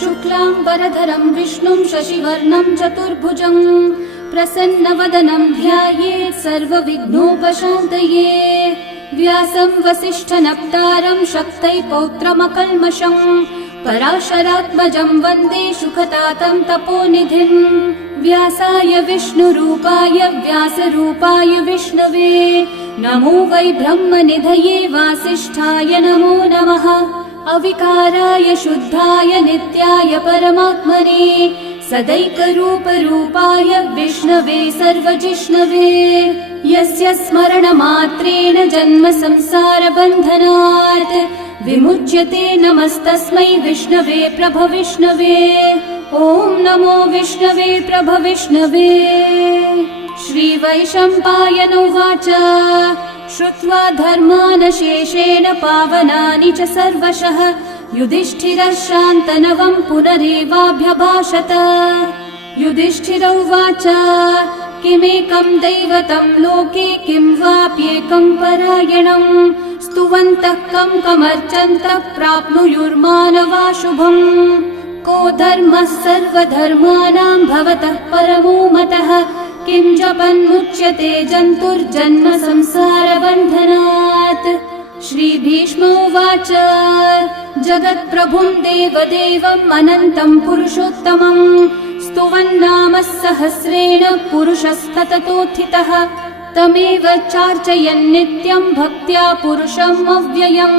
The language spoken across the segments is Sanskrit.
शुक्लांबरधरं विष्णुं शशिवर्णं चतुर्भुजं प्रसन्नवदनं ध्यायेत् सर्वविघ्नोपशान्तये। व्यासं वसिष्ठनप्तारं शक्तै पौत्रमकल्मषं पराशरात्मजं वन्दे सुखतातं तपोनिधिं। व्यासाय विष्णुरूपाय व्यासरूपाय विष्णवे नमो वै ब्रह्मनिधये वासिष्ठाय नमो नमः। अविकाराय शुद्धाय नित्याय परमात्मने सदैकरूपरूपाय विष्णवे सर्वजिष्णवे। यस्य स्मरणमात्रेण जन्म संसारबन्धनात् विमुच्यते नमस्तस्मै विष्णवे प्रभविष्णवे। ॐ नमो विष्णवे प्रभविष्णवे। श्रीवैशम्पायन उवाच श्रुत्वा धर्मानशेषेण पावनानि च सर्वशः युधिष्ठिरः शान्तनवं पुनरेवाभ्यभाषत। युधिष्ठिर उवाच किमेकं दैवतं लोके किं वाप्येकं परायणं स्तुवन्तः कं कमर्चन्तः प्राप्नुयुर्मानवा शुभम्। को धर्मः सर्वधर्माणां भवतः परमो मतः किं जपन्मुच्यते जन्तुर्जन्म संसारबन्धनात्। श्रीभीष्म उवाच जगत्प्रभुं देवदेवम् अनन्तं पुरुषोत्तमं स्तुवन्नाम सहस्रेण पुरुषस्तततोत्थितः तमेव चार्चयन् नित्यं भक्त्या पुरुषम् अव्ययम्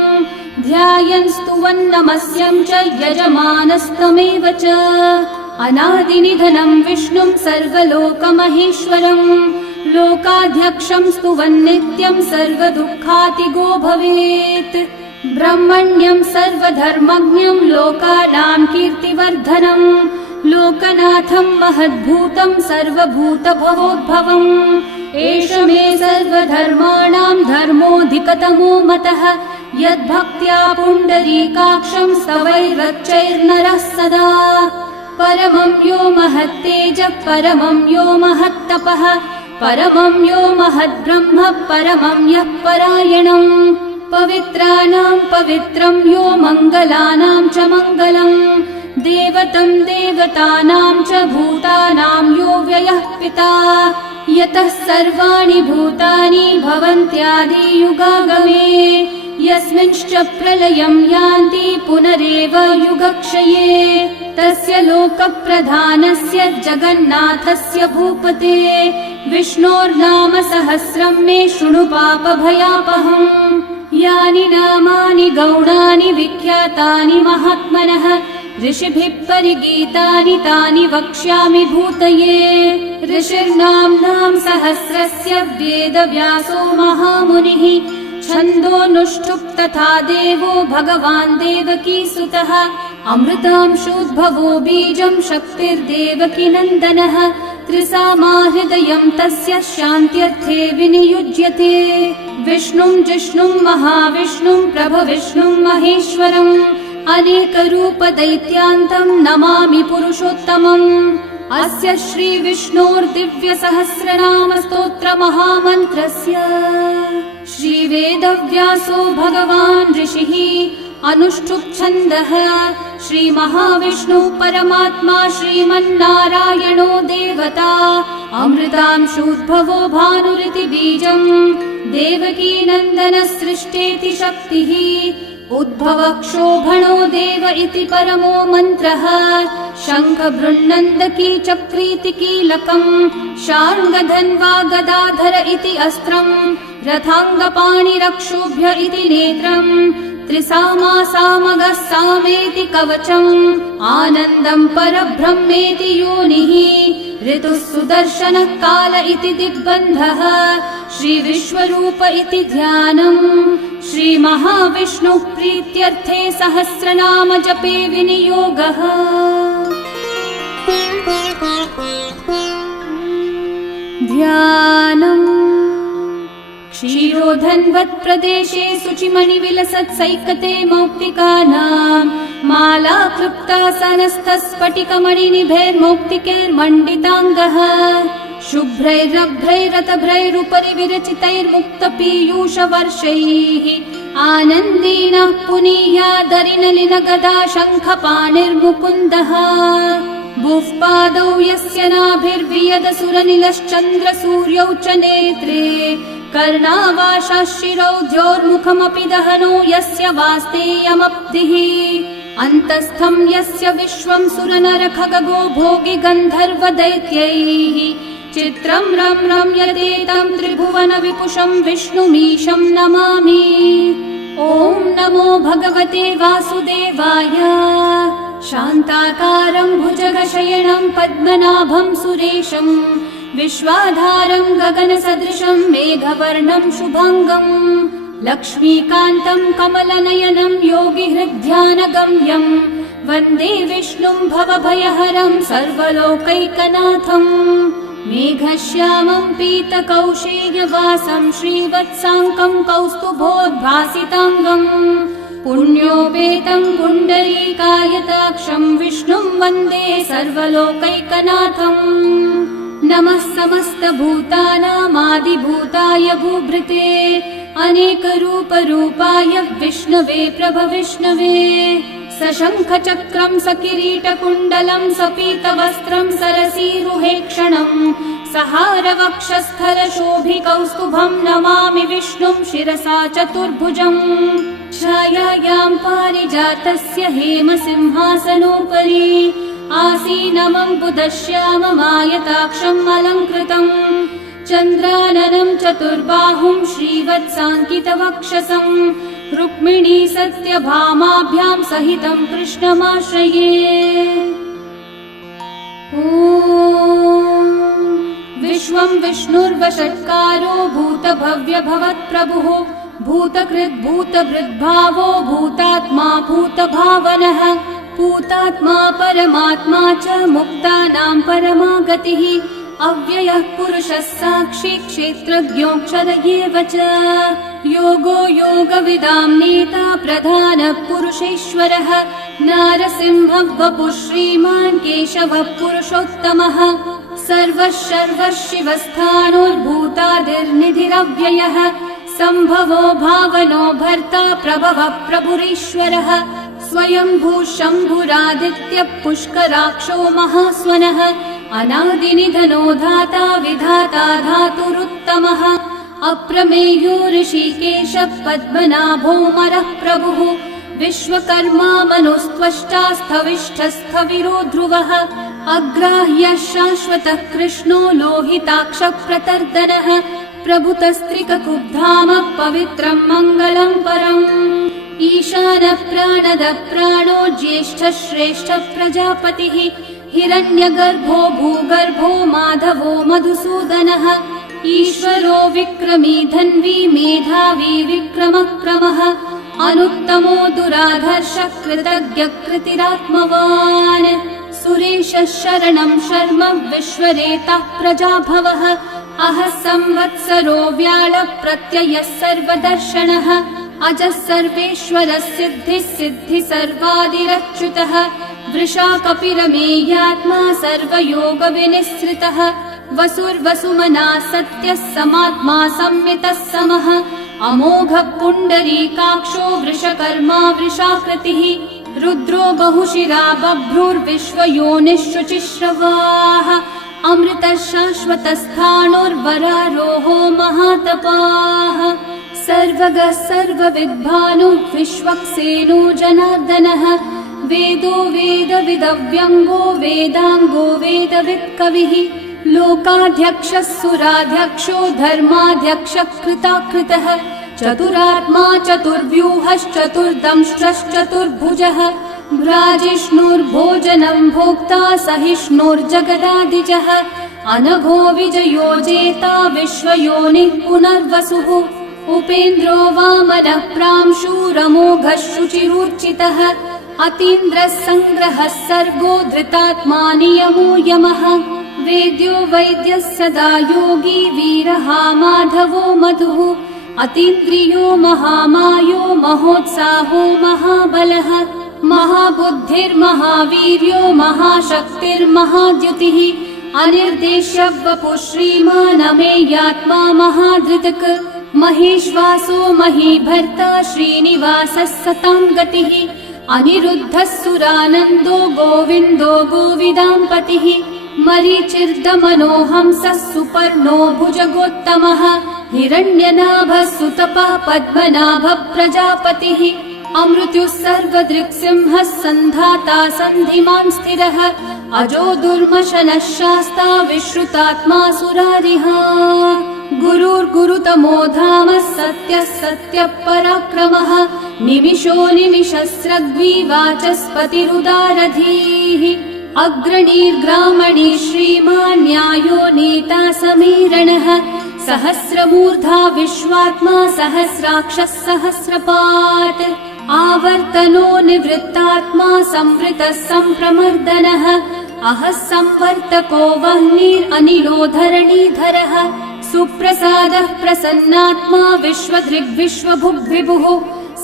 ध्यायन् स्तुवन्नमस्यं च यजमानस्तमेव च। अनादिनिधनं विष्णुं सर्वलोकमहेश्वरं लोकाध्यक्षं स्तुवन्नित्यं सर्वदुःखातिगो भवेत्। ब्रह्मण्यं सर्वधर्मज्ञं लोकानां कीर्तिवर्धनं लोकनाथं महद्भूतं सर्वभूतभवोद्भवम्। एष मे सर्वधर्माणां धर्मोऽधिकतमो मतः यद्भक्त्या पुण्डरीकाक्षं स्तवैरर्चैर्नरः सदा। परमं यो महत्तेजः परमं यो महत्तपः परमं यो महद्ब्रह्म परमं यः परायणं। पवित्राणां पवित्रं यो मङ्गलानां च मङ्गलं देवतं देवतानां च भूतानां यो व्ययः पिता यतः सर्वाणि भूतानि भवन्त्यादियुगागमे यस्मिंश्च प्रलयं यान्ति पुनरेव युगक्षये तस्य लोकप्रधानस्य जगन्नाथस्य भूपते विष्णोर्नाम सहस्रं मे शृणु पापभयापहम्। यानि नामानि गौणानि विख्यातानि महात्मनः ऋषिभिः परिगीतानि तानि वक्ष्यामि भूतये। ऋषिर्नाम्नां सहस्रस्य वेदव्यासो महामुनिः छन्दोऽनुष्ठुप् तथा देवो भगवान् देवकीसुतः अमृतांशोद्भवो बीजं शक्तिर्देवकी नन्दनः त्रिसामा हृदयं तस्य शान्त्यर्थे विनियुज्यते। विष्णुं जिष्णुं महाविष्णुं प्रभविष्णुं महेश्वरम् अनेकरूपदैत्यान्तं नमामि पुरुषोत्तमम्। अस्य श्रीविष्णोर्दिव्यसहस्रनामस्तोत्रमहामन्त्रस्य श्रीवेदव्यासो भगवान् ऋषिः अनुष्ठुप्छन्दः श्रीमहाविष्णुः परमात्मा श्रीमन्नारायणो देवता अमृतांशोद्भवो भानुरिति बीजम् देवकी नन्दनः सृष्टेति शक्तिः उद्भवक्षोभणो देव इति परमो मन्त्रः शङ्ख बृन्नन्दकी चक्रीति कीलकम् शार्ङ्गधन्वा गदाधर इति अस्त्रम् रथाङ्गपाणिरक्षोभ्य इति नेत्रम् त्रिसामा सामगः सामेति कवचम् आनन्दं परब्रह्मेति योनिः ऋतुः सुदर्शनः काल इति दिग्बन्धः श्रीविश्वरूप इति ध्यानम् श्रीमहाविष्णुः प्रीत्यर्थे सहस्रनाम जपे विनियोगः। ध्यानम् क्षीरोधन्वत्प्रदेशे शुचिमणिविलसत्सैकते मौक्तिकानां माला क्लृप्तासनस्थस्फटिकमणिनिभैर्मौक्तिकैर्मण्डिताङ्गः शुभ्रैरभ्रैरतभ्रैरुपरि विरचितैर्मुक्तपीयूषवर्षैः आनन्देन पुनीयादरिनलिनगदा शङ्खपाणिर्मुकुन्दः बुःपादौ यस्य नाभिर्वियदसुरनिलश्चन्द्रसूर्यौ च नेत्रे कर्णावाशाः शिरौद्योर्मुखमपि दहनो यस्य वास्तेयमब्धिः अन्तस्थं यस्य विश्वं सुरनरखगो भोगि गन्धर्वदैत्यैः चित्रं रम्यते त्रिभुवन विपुषं विष्णुमीशं नमामि। ॐ नमो भगवते वासुदेवाय। शान्ताकारं भुजगशयनं पद्मनाभं सुरेशं विश्वाधारं गगनसदृशं मेघवर्णं शुभाङ्गं लक्ष्मीकान्तं कमलनयनं योगिहृद्ध्यानगम्यं वन्दे विष्णुं भवभयहरं सर्वलोकैकनाथम् मेघश्यामं पीतकौशेयवासं श्रीवत्साङ्कं कौस्तुभोद्भासिताङ्गं पुण्योपेतं पुण्डरीकायताक्षं विष्णुं वन्दे सर्वलोकैकनाथम् नमः समस्तभूतानामादिभूताय भूभृते अनेकरूपरूपाय विष्णवे प्रभविष्णवे सशङ्खचक्रं सकिरीटकुण्डलं सपीतवस्त्रं सरसीरुहेक्षणं सहारवक्षस्थलशोभिकौस्तुभं नमामि विष्णुं शिरसा चतुर्भुजम् छायायां पारिजातस्य हेमसिंहासनोपरि आसीनमम्बुदश्याममायताक्षम् अलङ्कृतम् चन्द्राननं चतुर्बाहुं श्रीवत्साङ्कितवक्षसं रुक्मिणी सत्यभामाभ्यां सहितं कृष्णमाश्रये। ॐ विश्वं विष्णुर्वषट्कारो भूतभव्यभवत्प्रभुः भूतकृद्भूतभृद्भावो भूतात्मा भूतभावनः भूतात्मा परमात्मा च मुक्तानां परमागतिः अव्ययः पुरुषः साक्षी क्षेत्रज्ञोऽक्षर एव च योगो योगविदां नेता प्रधानः पुरुषेश्वरः नारसिंहः वपुः श्रीमान् केशवः पुरुषोत्तमः सर्वः शर्वः शिवस्थाणोर्भूतादिर्निधिरव्ययः सम्भवो भावनो भर्ता प्रभवः प्रभुरीश्वरः स्वयंभू शम्भुरादित्यः पुष्कराक्षो महास्वनः अनादिनिधनो धाता विधाता धातुरुत्तमः अप्रमेयो ऋषिकेशः पद्मनाभोऽमरः प्रभुः विश्वकर्मा मनुस्त्वष्टा स्थविष्ठस्थविरो ध्रुवः अग्राह्यः शाश्वतः कृष्णो लोहिताक्षः प्रतर्दनः प्रभुतस्त्रिककुब्धामः पवित्रं मङ्गलं परम् ईशानः प्राणदः प्राणो ज्येष्ठः श्रेष्ठः प्रजापतिः हिरण्यगर्भो भूगर्भो माधवो मधुसूदनः ईश्वरो विक्रमी धन्वी मेधावी विक्रमक्रमः अनुत्तमो दुराधर्षः कृतज्ञः कृतिरात्मवान् सुरेशः शरणं शर्म विश्वरेतः प्रजाभवः अहः संवत्सरो व्याळः प्रत्ययः सर्वदर्शनः अजः सर्वेश्वरः सिद्धिः सिद्धिः सर्वादिरच्युतः वृषा कपिरमेयात्मा सर्वयोगविनिःसृतः वसुर्वसुमना सत्यः समात्मा संमितः समः अमोघः पुण्डरीकाक्षो वृषकर्मा वृषाकृतिः रुद्रो बहुशिरा बभ्रुर्विश्वयोनिः शुचिश्रवाः अमृतः शाश्वतस्थाणोर्वरारोहो महातपाः सर्वगः सर्वविद्भानुः विश्वक्सेनो जनार्दनः वेदो वेदविदव्यङ्गो वेदाङ्गो वेदवित्कविः लोकाध्यक्षः सुराध्यक्षो धर्माध्यक्षः कृताकृतः चतुरात्मा चतुर्व्यूहश्चतुर्दंष्ट्रश्चतुर्भुजः भ्राजिष्णुर्भोजनं भोक्ता सहिष्णुर्जगदादिजः अनघो विजयो जेता विश्वयोनिः पुनर्वसुः उपेन्द्रो वामनः प्रांशुरमोघः शुचिरूर्चितः अतीन्द्रः सङ्ग्रहः सर्गो धृतात्मा नियमो यमः वेद्यो वैद्यः सदा योगी वीरः माधवो मधुः अतीन्द्रियो महामायो महोत्साहो महाबलः महाबुद्धिर्महावीर्यो महाशक्तिर्महाद्युतिः अनिर्देश्य वपुः श्रीमान् अमेयात्मा महाधृतक् महेश्वासो महीभर्ता श्रीनिवासः सतां गतिः अनिरुद्धः सुरानन्दो गोविन्दो गोविदाम्पतिः मरीचिर्दमनोहंसः सुपर्णो भुजगोत्तमः हिरण्यनाभः सुतपः पद्मनाभः प्रजापतिः अमृत्युः सर्वदृक्सिंहः सन्धाता सन्धिमान् स्थिरः अजो दुर्मशनः शास्ता विश्रुतात्मा सुरारिः गुरुर्गुरुतमो धामः सत्यः सत्यः पराक्रमः निमिषो निमिषस्रग्वी वाचस्पतिरुदारधीः अग्रणीर्ग्रामणी श्रीमान् न्यायो नेता समीरणः सहस्रमूर्धा विश्वात्मा सहस्राक्षः सहस्रपात् आवर्तनो निवृत्तात्मा संवृतः सम्प्रमर्दनः अहः संवर्तको वह्निरनिलो धरणीधरः सुप्रसादः प्रसन्नात्मा विश्वदृग्विश्वभुग्विभुः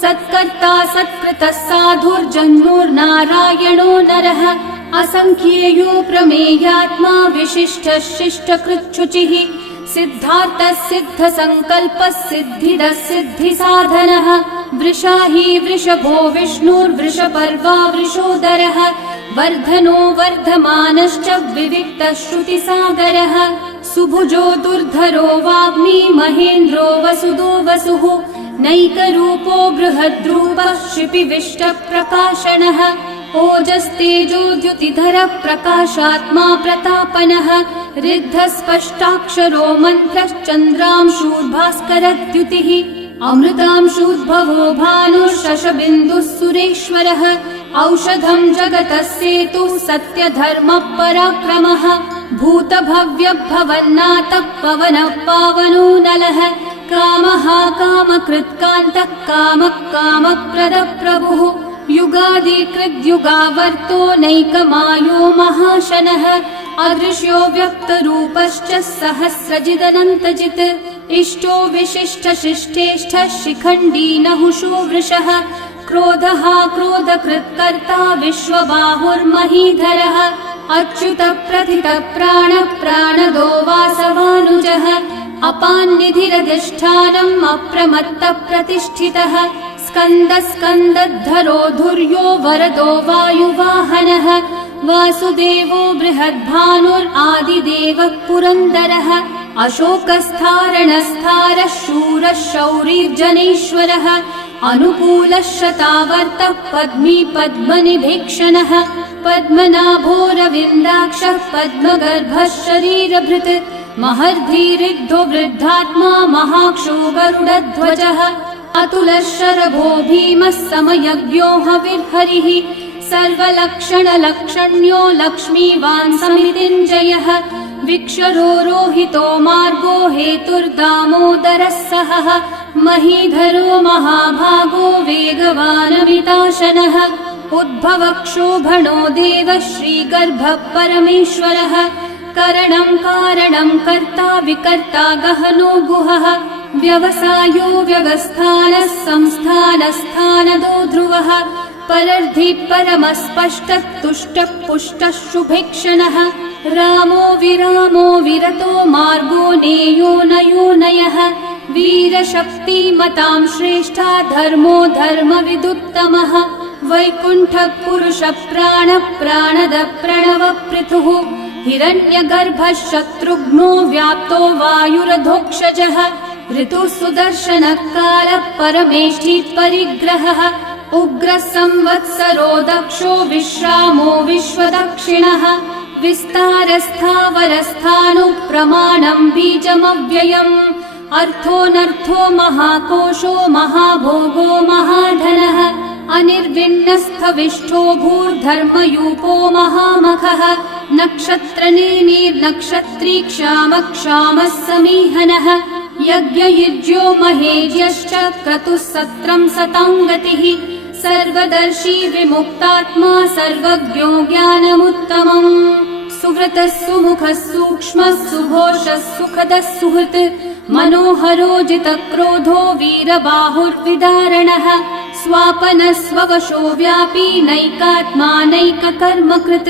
सत्कर्ता सत्कृतः साधुर्जन्मोर्नारायणो नरः असंख्येयो प्रमेयात्मा विशिष्टः शिष्टकृच्छुचिः सिद्धार्थः सिद्धसङ्कल्पः सिद्धिदः सिद्धिसाधनः वृषाही वृषभो विष्णुर्वृषपर्वा वृषोदरः वर्धनो वर्धमानश्च विविक्तः श्रुतिसागरः सुभुजो दुर्धरो वाग्मी महेन्द्रो वसुदो वसुः नैकरूपो बृहद्रूपः क्षिपिविष्टप्रकाशनः ओजस्तेजोद्युतिधरः प्रकाशात्मा प्रतापनः ऋद्धस्पष्टाक्षरो मन्त्रश्चन्द्रांशूर्भास्करद्युतिः अमृतांशूद्भवो भानुः शशबिन्दुः सुरेश्वरः औषधं जगतः सेतुः सत्यधर्मः पराक्रमः भूतभव्यभवन्नाथः पवनः पावनो नलः कामः कामकृत्कान्तः कामः कामप्रदः प्रभुः युगादिकृद्युगावर्तो नैकमायो महाशनः अदृश्यो व्यक्तरूपश्च सहस्रजिदनन्तजित् इष्टो विशिष्टशिष्टेष्ठः शिखण्डी नहुषो वृषः क्रोधः क्रोधकृत्कर्ता विश्वबाहुर्महीधरः अच्युतः प्रथितः प्राणः प्राणदो वासवानुजः अपान्निधिरधिष्ठानम् अप्रमत्तः प्रतिष्ठितः स्कन्दः स्कन्दद्धरो धुर्यो वरदो वायुवाहनः वासुदेवो बृहद्भानुरादिदेवः पुरन्दरः अशोकस्थारणस्थारः शूरः शौरिर्जनेश्वरः अनुकूलः शतावर्तः पद्मी पद्मनिभीक्षणः पद्मनाभोरविन्दाक्षः पद्मगर्भः शरीरभृत् महर्धिरिद्धो वृद्धात्मा महाक्षो गरुडध्वजः अतुलः शरभो भीमः समयज्ञो हविर्हरिः सर्वलक्षणलक्षण्यो लक्ष्मीवान् समितिञ्जयः विक्षरो रोहितो मार्गो हेतुर्दामोदरः सहः महीधरो महाभागो वेगवानमिताशनः उद्भवक्षोभणो देवः श्रीगर्भः परमेश्वरः करणं कारणं कर्ता विकर्ता गहनो गुहः व्यवसायो व्यवस्थानः संस्थानस्थानदो ध्रुवः परर्धि परमस्पष्टः तुष्टः पुष्टः शुभेक्षणः रामो विरामो विरतो मार्गो नेयो नयो नयः वीरशक्तिमतां श्रेष्ठा धर्मो धर्मविदुत्तमः वैकुण्ठः पुरुषः प्राणः प्राणदः प्रणवपृथुः हिरण्यगर्भः शत्रुघ्नो व्याप्तो वायुरधोक्षजः ऋतुः सुदर्शनः कालः परमेष्ठी परिग्रहः उग्रः संवत्सरो दक्षो विश्रामो विश्वदक्षिणः विस्तारस्थावरस्थानु प्रमाणं बीजमव्ययम् अर्थोऽनर्थो महाकोशो महाभोगो महाधनः अनिर्विण्णस्थविष्ठो भूर्धर्मयूपो महामखः नक्षत्रनेमिर्नक्षत्री क्षामः समीहनः यज्ञयुज्यो महेज्यश्च क्रतुः सत्रं सतां गतिः सर्वदर्शी विमुक्तात्मा सर्वज्ञो ज्ञानमुत्तमम् सुव्रतः सुमुखः सूक्ष्मः सुघोषः सुखदः सुहृत् मनोहरो जितक्रोधो वीरबाहुर्विदारणः स्वापनः स्ववशो व्यापी नैकात्मा नैककर्मकृत्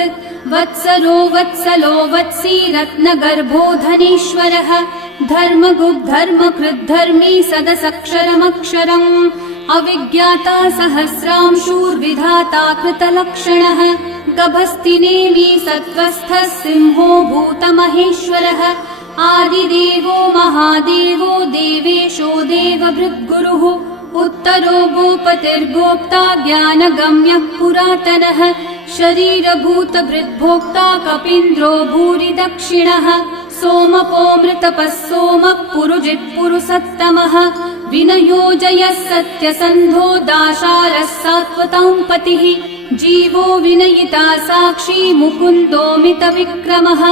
वत्सरो वत्सलो वत्सी रत्नगर्भो धनीश्वरः धर्मगुग्धर्मकृद्धर्मी सदसक्षरमक्षरम् अविज्ञाता सहस्रांशूर्विधाता कृतलक्षणः गभस्तिनेमि सत्त्वस्थः सिंहो भूतमहेश्वरः आदिदेवो महादेवो देवेशो देवभृद्गुरुः उत्तरो गोपतिर्गोप्ता ज्ञानगम्यः पुरातनः शरीरभूतभृद्भोक्ता कपीन्द्रो भूरि दक्षिणः सोमपो मृतपः सोमः पुरुजित्पुरुसत्तमः विनयोजयः सत्यसन्धो दाशारः सात्वतां पतिः जीवो विनयिता साक्षी मुकुन्दोमितविक्रमः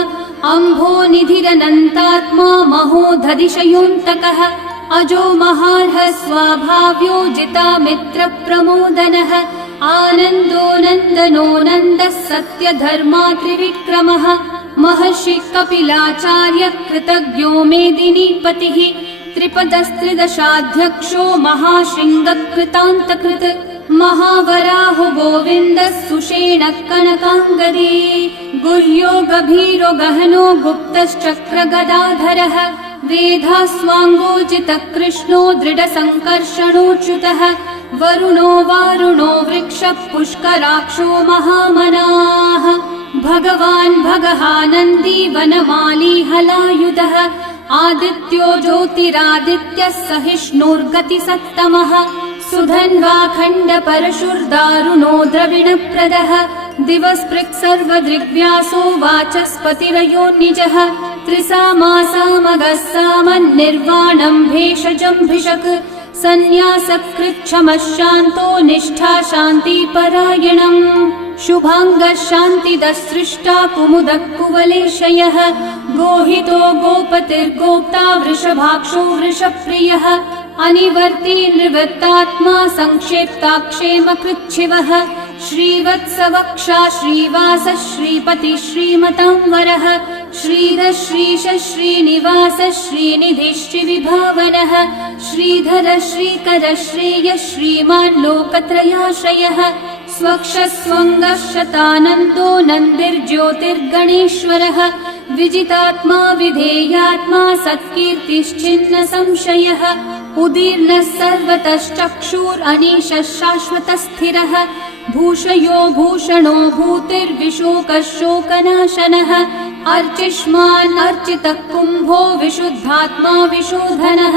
अम्भो निधिरनन्तात्मा महोदधिशयोऽन्तकः अजो महार्हः स्वाभाव्यो जिता मित्रप्रमोदनः आनन्दो नन्दनो नन्दः सत्यधर्मा त्रिविक्रमः महर्षि कपिलाचार्य कृतज्ञो मेदिनीपतिः त्रिपदस्त्रिदशाध्यक्षो महाशृङ्गकृतान्तकृत् महावराहो गोविन्दः सुषेणः कनकाङ्गदी गुह्यो गभीरो गहनो गुप्तश्चक्रगदाधरः वेधास्वाङ्गोजितः कृष्णो दृढसङ्कर्षणोच्युतः वरुणो वारुणो वृक्षः पुष्कराक्षो महामनाः भगवान् भगहानन्दी वनमाली हलायुधः आदित्यो ज्योतिरादित्यः सहिष्णुर्गतिसत्तमः सुधन्वाखण्ड परशुर्दारुणो द्रविणप्रदः दिवस्पृक् सर्वदृग्व्यासो वाचस्पतिरयो निजः त्रिसामासामगः सामन्निर्वाणं भेषजम्भिषक् सन्न्यासकृच्छमः शान्तो निष्ठा शान्तिपरायणम् शुभाङ्गः शान्तिदः सृष्टा कुमुदः कुवलेशयः गोहितो गोपतिर्गोप्ता वृषभाक्षो वृषप्रियः अनिवर्ती निवृत्तात्मा संक्षेप्ताक्षेमकृच्छिवः श्रीवत्सवक्षा श्रीवास श्रीपति श्रीमतांवरः श्रीधर श्रीश श्रीनिवास श्रीनिधि श्रीविभावनः श्रीधर श्रीकर श्रेय श्रीमान् लोकत्रयाश्रयः स्वक्षस्वङ्गः शतानन्दो नन्दिर्ज्योतिर्गणेश्वरः विजितात्मा विधेयात्मा सत्कीर्तिश्चिन्न संशयः उदीर्णः सर्वतश्चक्षुरनीशः शाश्वतस्थिरः भूषयो भूषणो भूतिर्विशोकः शोकनाशनः अर्चिष्मान् अर्चितः कुम्भो विशुद्धात्मा विशोधनः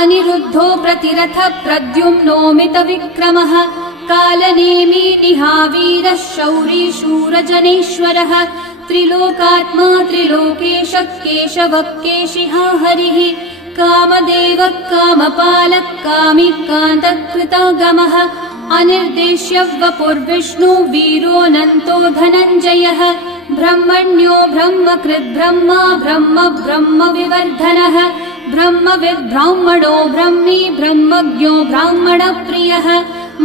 अनिरुद्धो प्रतिरथः प्रद्युम्नोमितविक्रमः कालनेमी निहावीरः शौरी शूरजनेश्वरः त्रिलोकात्मा त्रिलोकेशः केशवः केशिहा हरिः कामदेवः कामपालः कामी कान्तः कृतागमः अनिर्देश्य वपुर्विष्णु वीरोऽनन्तो धनञ्जयः ब्रह्मण्यो ब्रह्मकृद् ब्रह्मा ब्रह्म ब्रह्म विवर्धनः ब्रह्मविद् ब्राह्मणो ब्रह्मी ब्रह्मज्ञो ब्राह्मणप्रियः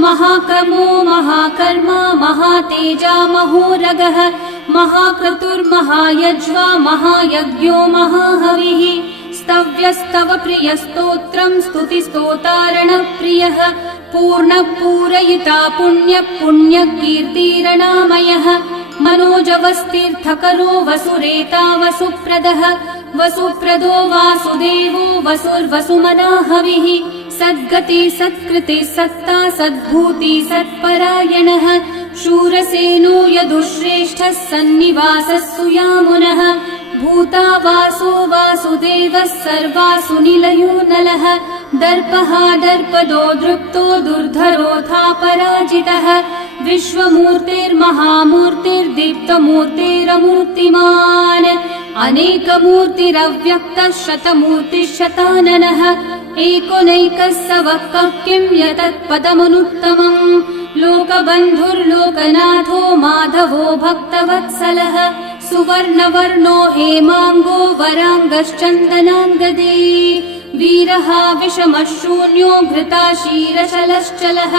महाकर्मो महाकर्मा महातेजा महोरगः महाक्रतुर्महायज्वा महायज्ञो महाहविः स्तव्यस्तव प्रियस्तोत्रम् स्तुतिस्तोतारणप्रियः पूर्णः पूरयिता पुण्यः पुण्यकीर्तिरणामयः मनोजवस्तीर्थकरो वसुरेता वसुप्रदः वसुप्रदो वासुदेवो वसुर्वसुमनाहविः सद्गति सत्कृति सत्ता सद्भूति सत्परायणः शूरसेनो यदुश्रेष्ठः सन्निवासः सुयामुनः भूता वासो वासुदेवः सर्वासु निलयो नलः दर्पः दर्पदो दृप्तो दुर्धरोऽथा पराजितः विश्वमूर्तिर्महामूर्तिर्दीप्तमूर्तिरमूर्तिमान् अनेकमूर्तिरव्यक्तः शतमूर्तिशताननः एकोनैकः स वः किं यतत्पदमनुत्तमम् लोकबन्धुर्लोकनाथो माधवो भक्तवत्सलः सुवर्णवर्णो हेमाङ्गो वराङ्गश्चन्दनाङ्गदे वीरः विषमः शून्यो घृताशीरशलश्चलः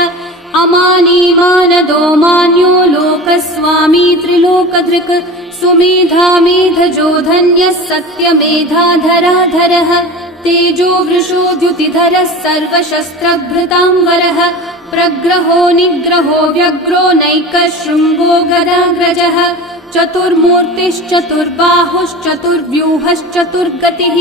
अमानी मानदो मान्यो लोकस्वामी त्रिलोकधृक् सुमेधामेधजो धन्यः सत्यमेधाधराधरः तेजो वृषो द्युतिधरः सर्वशस्त्रभृताम्बरः प्रग्रहो निग्रहो व्यग्रो नैकः शृङ्गो गदाग्रजः चतुर्मूर्तिश्चतुर्बाहुश्चतुर्व्यूहश्चतुर्गतिः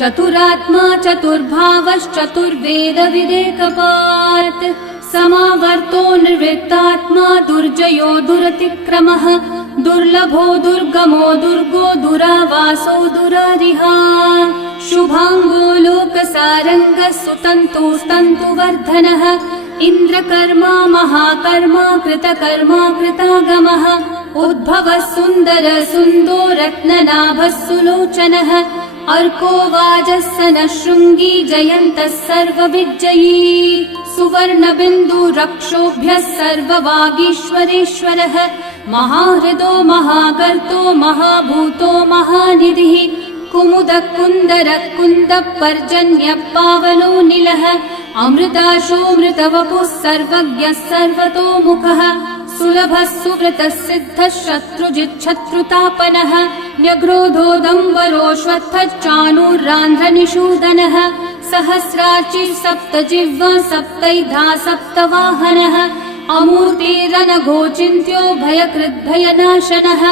चतुरात्मा चतुर्भावश्चतुर्वेदविदेकपात् समावर्तो निर्वृत्तात्मा दुर्जयो दुरतिक्रमः दुर्लभो दुर्गमो दुर्गो दुरावासो दुरारिहा शुभाङ्गो लोकसारङ्गः सुतन्तुस्तन्तुवर्धनः इन्द्रकर्मा महाकर्मा कृतकर्मा कृतागमः उद्भवः सुन्दर सुन्दो रत्ननाभः सुलोचनः अर्को वाजस्सनः शृङ्गी जयन्तः सर्वविजयी सुवर्णबिन्दुरक्षोभ्यः सर्ववागीश्वरेश्वरः महाहृदो महाकर्तो महाभूतो महानिधिः कुमुदः कुन्दरः कुन्दः पर्जन्यः पावनो निलः अमृताशोऽमृतवपुः सर्वज्ञः सर्वतोमुखः सुलभः सुव्रतः सिद्धः शत्रुजिच्छत्रुतापनः न्यग्रोधोदम्बरोऽश्वत्थश्चाणूरान्ध्रनिषूदनः सहस्रार्ची सप्तजिह्वा सप्तैधा सप्तवाहनः अमूर्तिरनघोचिन्त्यो भयकृद्भयनाशनः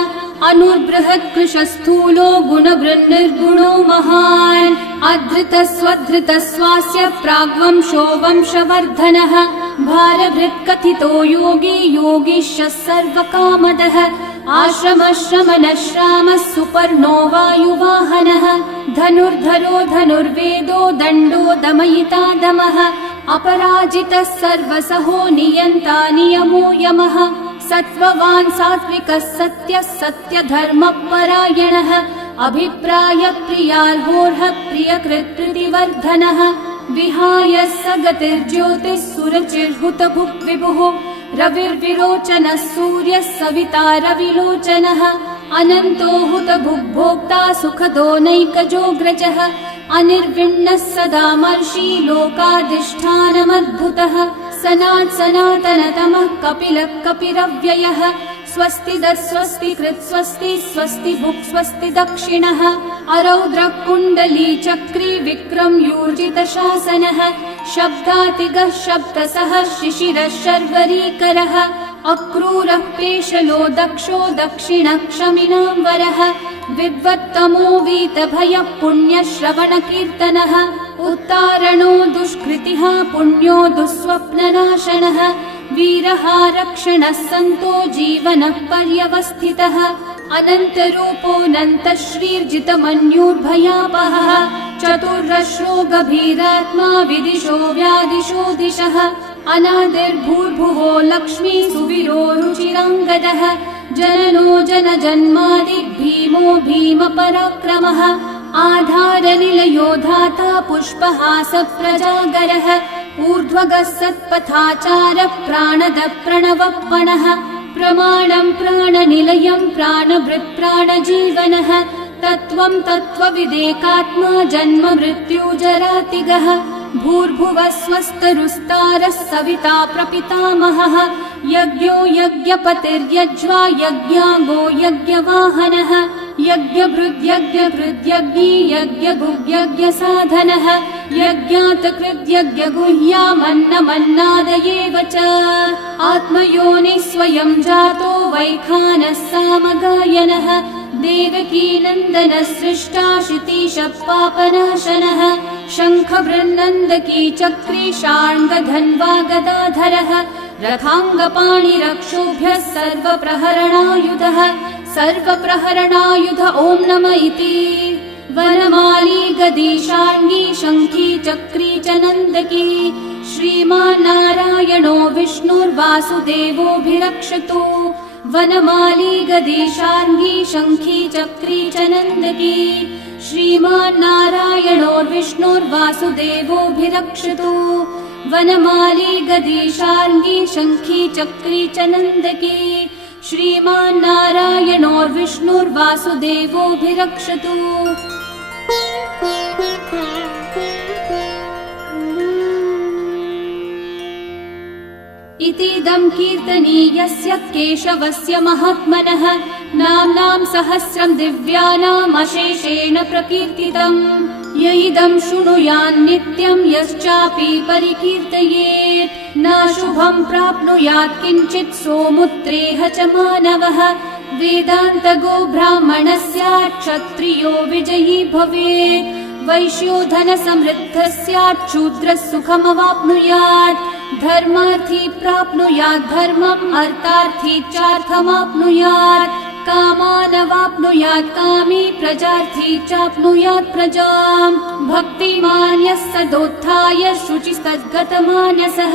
अनुर्बृहत्कृशस्थूलो गुणवृन्निर्गुणो महान् अधृतस्वधृतस्वास्य प्राग्वंशो वंशवर्धनः भारभृत्कथितो योगी योगीशः सर्वकामदः आश्रमश्रमणश्रामः सुपर्णो वायुवाहनः धनुर्धरो धनुर्वेदो दण्डो दमयिता दमः अपराजितः सर्वसहो नियन्ता नियमो यमः सत्त्ववान् सात्विकः सत्यः सत्यधर्मपरायणः अभिप्रायप्रियार्होर्हः प्रियकृत्प्रीतिवर्धनः विहाय स गतिर्ज्योतिः सुरचिर्हुतभुक् विभुः रविर्विरोचनः सूर्यः सविता रविलोचनः अनन्तो हुतभुग्भोक्ता सुखदो नैकजोऽग्रजः अनिर्विण्णः सदा मर्षि लोकाधिष्ठानमद्भुतः सनातनतमः कपिलः कपिरव्ययः स्वस्ति स्वस्ति कृत् स्वस्ति स्वस्ति भुक् स्वस्ति दक्षिणः अरौद्रः कुण्डली चक्री विक्रम यूर्जित शासनः शब्दातिगः शब्दसः शिशिरः शर्वरीकरः अक्रूरः पेशलो दक्षो दक्षिणक्षमिनाम्बरः विद्वत्तमो वीतभयः पुण्यश्रवणकीर्तनः उत्तारणो दुष्कृतिः पुण्यो दुःस्वप्ननाशनः वीरः रक्षणः सन्तो जीवनः पर्यवस्थितः अनन्तरूपोऽनन्तश्रीर्जितमन्युर्भयापहः चतुर्रश्रो गभीरात्मा विदिशो व्यादिशो दिशः अनादिर्भूर्भुवो लक्ष्मी सुवीरो रुचिराङ्गदः जननो जनजन्मादि भीमो भीमपराक्रमः आधारनिलयो धाता पुष्पहास प्रजागरः ऊर्ध्वगः सत्पथाचारः प्राणदः प्रणवप्पणः प्रमाणं प्राणनिलयं प्राणभृत् प्राणजीवनः तत्त्वं तत्त्वविदेकात्मा जन्म मृत्युजरातिगः भूर्भुवः स्वस्तरुस्तारः सविता प्रपितामहः यज्ञो यज्ञपतिर्यज्वा यज्ञाङ्गो यज्ञवाहनः यज्ञभृद्यज्ञकृद्यज्ञी यज्ञभुग्यज्ञसाधनः यज्ञातकृद्यज्ञगुह्यामन्नमन्नादयेव च आत्मयोनिः स्वयं जातो वैखानः सामगायनः देवकीनन्दनः सृष्टा शितीशः पापनाशनः शङ्खबृन्नन्दकी चक्री शार्ङ्गधन्वा गदाधरः रथाङ्गपाणिरक्षोभ्यः सर्वप्रहरणायुधः सर्वप्रहरणायुध ॐ नम इति वनमाली गदी शार्ङ्गी शङ्खी चक्री च नन्दकी श्रीमान्नारायणो विष्णुर्वासुदेवोऽभिरक्षतु वनमाली गदी शार्ङ्गी शङ्खी चक्री च नन्दकी श्रीमान्नारायणो विष्णुर्वासुदेवोऽभिरक्षतु वनमाली गदी शार्ङ्गी शङ्खी चक्री च नन्दकी श्रीमान्नारायणो विष्णुर्वासुदेवोऽभिरक्षतु इतीदं कीर्तनीयस्य केशवस्य महात्मनः नाम्नां सहस्रं दिव्यानामशेषेण प्रकीर्तितम्। य इदं शृणुयान् नित्यं यश्चापि परिकीर्तयेत् नाशुभं प्राप्नुयात् किञ्चित् सोमुत्रेह च मानवः। वेदान्तगो ब्राह्मणः स्यात् क्षत्रियो विजयी भवेत् वैश्यो धनसमृद्धः स्यात् शूद्रः सुखमवाप्नुयात् धर्मार्थी प्राप्नुयात् धर्मम् अर्थार्थी चार्थमाप्नुयात् कामानवाप्नुयात् कामी प्रजार्थी चाप्नुयात् प्रजाम्। भक्तिमान् यः सदोत्थाय शुचिस्तद्गतमानसः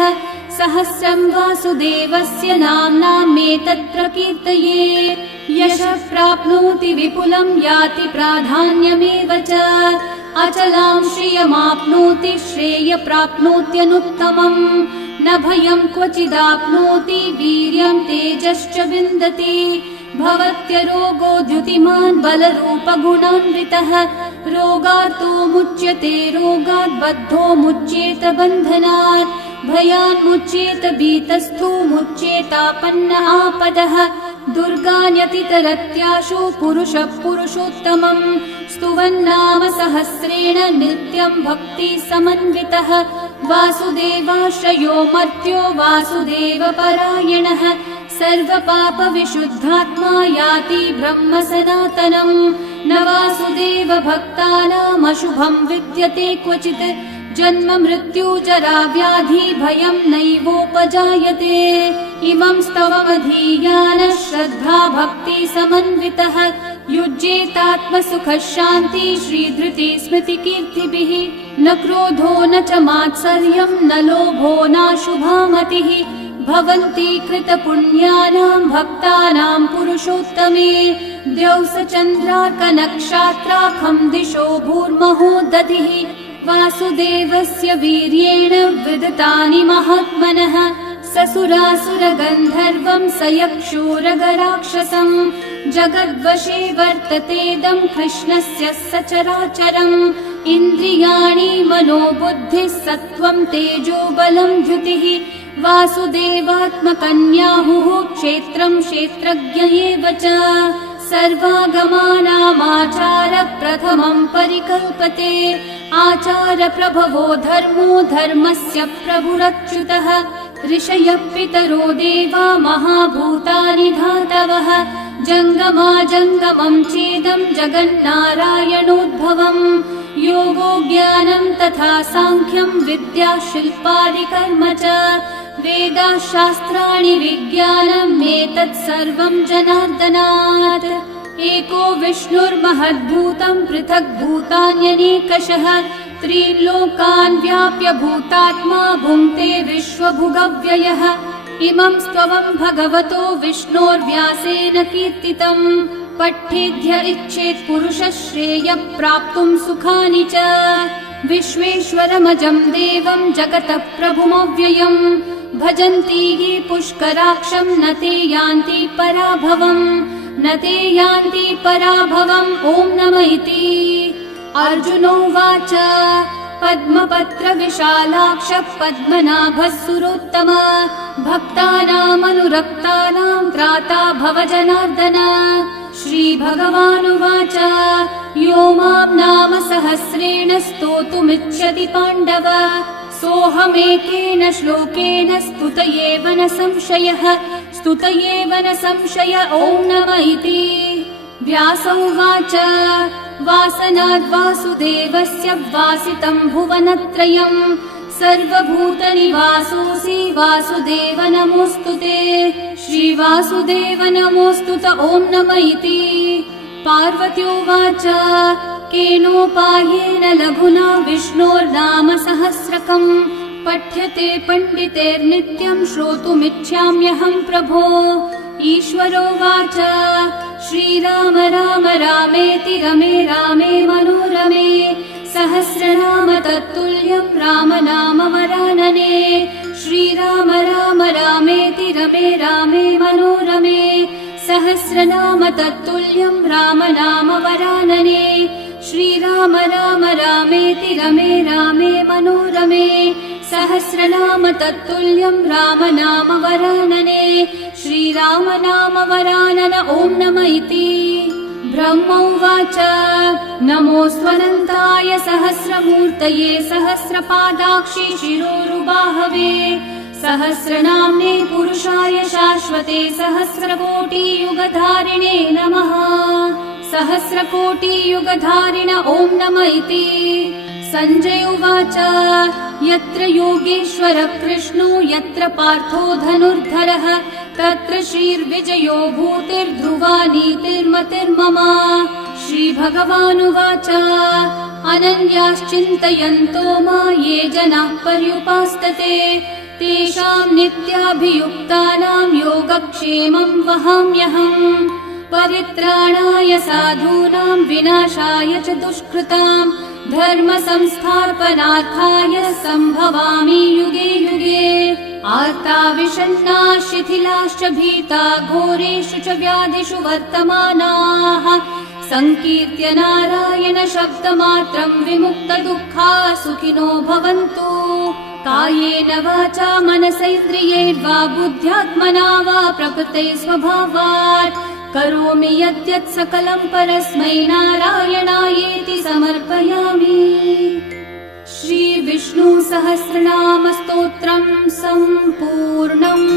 सहस्रं वासुदेवस्य नाम्नामेतत् प्रकीर्तये। यशः प्राप्नोति विपुलं याति प्राधान्यमेव च अचलां श्रियमाप्नोति श्रेय प्राप्नोत्यनुत्तमम्। न भयं क्वचिदाप्नोति वीर्यं तेजश्च विन्दति भवत्यरोगो द्युतिमान् बलरूपगुणान्वितः रोगार्तो मुच्यते रोगात् बद्धो मुच्येत बन्धनात् भयान् मुच्येत भीतस्थो मुच्येतापन्न आपदः दुर्गान्यतितरत्याशु पुरुषः पुरुषोत्तमम् स्तुवन्नाम सहस्रेण नित्यं भक्ति समन्वितः वासुदेवाश्रयो मर्त्यो वासुदेवपरायणः सर्वपाप विशुद्धात्मा याति ब्रह्म सनातनम्। न वासुदेव भक्तानामशुभं विद्यते क्वचित् जन्म मृत्यु जरा व्याधि भयं नैवोपजायते। इमं स्तवमधीयानः श्रद्धा भक्ति समन्वितः युज्येतात्मसुखः शान्ति श्रीधृति स्मृति कीर्तिभिः। न क्रोधो न च मात्सर्यं न लोभो नाशुभा मतिः भवन्ति कृतपुण्यानां भक्तानां पुरुषोत्तमे। द्यौस चन्द्रार्कनक्षत्राखं दिशो भूर्महो दधिः वासुदेवस्य वीर्येण विदतानि महात्मनः ससुरासुरगन्धर्वं स यक्षोरगराक्षसम् जगद्वशे वर्ततेदं कृष्णस्य सचराचरम्। इन्द्रियाणि मनोबुद्धिः सत्त्वं तेजो बलं द्युतिः वासुदेवात्मकन्याहुः क्षेत्रं क्षेत्रज्ञ एव च सर्वागमानामाचार प्रथमं परिकल्पते आचार प्रभवो धर्मो धर्मस्य प्रभुरच्युतः ऋषयः पितरो देवा महाभूतानि धातवः जङ्गमा जङ्गमं चेदं जगन्नारायणोद्भवम् योगो ज्ञानं तथा साङ्ख्यं विद्या शिल्पादिकर्म च वेदाः शास्त्राणि विज्ञानमेतत् सर्वं जनार्दनात्। एको विष्णुर्महद्भूतं पृथक् भूतान्यनेकशः त्रीन् लोकान् व्याप्य भूतात्मा भुङ्क्ते विश्वभुगव्ययः। इमं स्तवं भगवतो विष्णोर्व्यासेन कीर्तितम् पठेद्य इच्छेत् पुरुषः श्रेयः प्राप्तुं सुखानि च। विश्वेश्वरमजं देवं जगतः प्रभुमव्ययम् भजन्ति ये पुष्कराक्षं न ते यान्ति पराभवम् न ते यान्ति पराभवम्। ॐ नमः इति। अर्जुनोवाच पद्मपत्र विशालाक्ष पद्मनाभः सुरोत्तम भक्तानामनुरक्तानां त्राता भव जनार्दन। श्रीभगवानुवाच यो मां नाम सहस्रेण स्तोतुमिच्छति पाण्डव सोऽहमेकेन श्लोकेन स्तुतयेव न संशयः स्तुतयेव न संशय। ॐ नमः इति। व्यास उवाच वासनाद् वासुदेवस्य वासितं भुवनत्रयम् सर्वभूतनिवासोऽसि वासुदेव नमोऽस्तुते। श्रीवासुदेव नमोऽस्तुत। ॐ नमः इति। पार्वती उवाच केनोपायेन लघुना विष्णोर्नाम सहस्रकम् पठ्यते पण्डितेर्नित्यं श्रोतुमिच्छाम्यहं प्रभो। ईश्वरोवाच श्रीराम राम रामेति रमे रामे मनोरमे सहस्रनाम तत्तुल्यं राम नाम वरानने। श्रीराम राम रामेति रमे रामे मनोरमे सहस्रनाम तत्तुल्यं राम नाम वरानने। श्रीराम राम रामेति रमे रामे मनोरमे सहस्रनाम तत्तुल्यं रामनाम वरानने श्रीरामनाम वरानन ॐ नम इति ब्रह्म उवाच नमोऽस्त्वनन्ताय सहस्रमूर्तये सहस्रपादाक्षि शिरोरुबाहवे सहस्रनाम्ने पुरुषाय शाश्वते सहस्रकोटियुगधारिणे नमः सहस्रकोटियुगधारिण ॐ नम इति सञ्जय उवाच यत्र योगेश्वर कृष्णो यत्र पार्थो धनुर्धरः तत्र श्रीर्विजयो भूतिर्ध्रुवा नीतिर्मतिर्मम श्रीभगवानुवाच अनन्याश्चिन्तयन्तो मा ये जनाः पर्युपासते तेषां नित्याभियुक्तानां योगक्षेमं वहाम्यहम् परित्राणाय साधूनां विनाशाय च दुष्कृतां धर्म संस्थापनार्थाय सम्भवामि युगे युगे आर्ता विषण्णा शिथिलाश्च भीता घोरेषु च व्याधिषु वर्तमानाः संकीर्त्य नारायण शब्दमात्रं विमुक्तदुःखा सुखिनो भवन्तु कायेन वाचा मनसैन्द्रियैर्वा बुद्ध्यात्मना वा प्रकृते स्वभावात् करोमि यद्यत् सकलं परस्मै नारायणायेति समर्पयामि। श्री विष्णु सहस्रनाम स्तोत्रम् सम्पूर्णम्।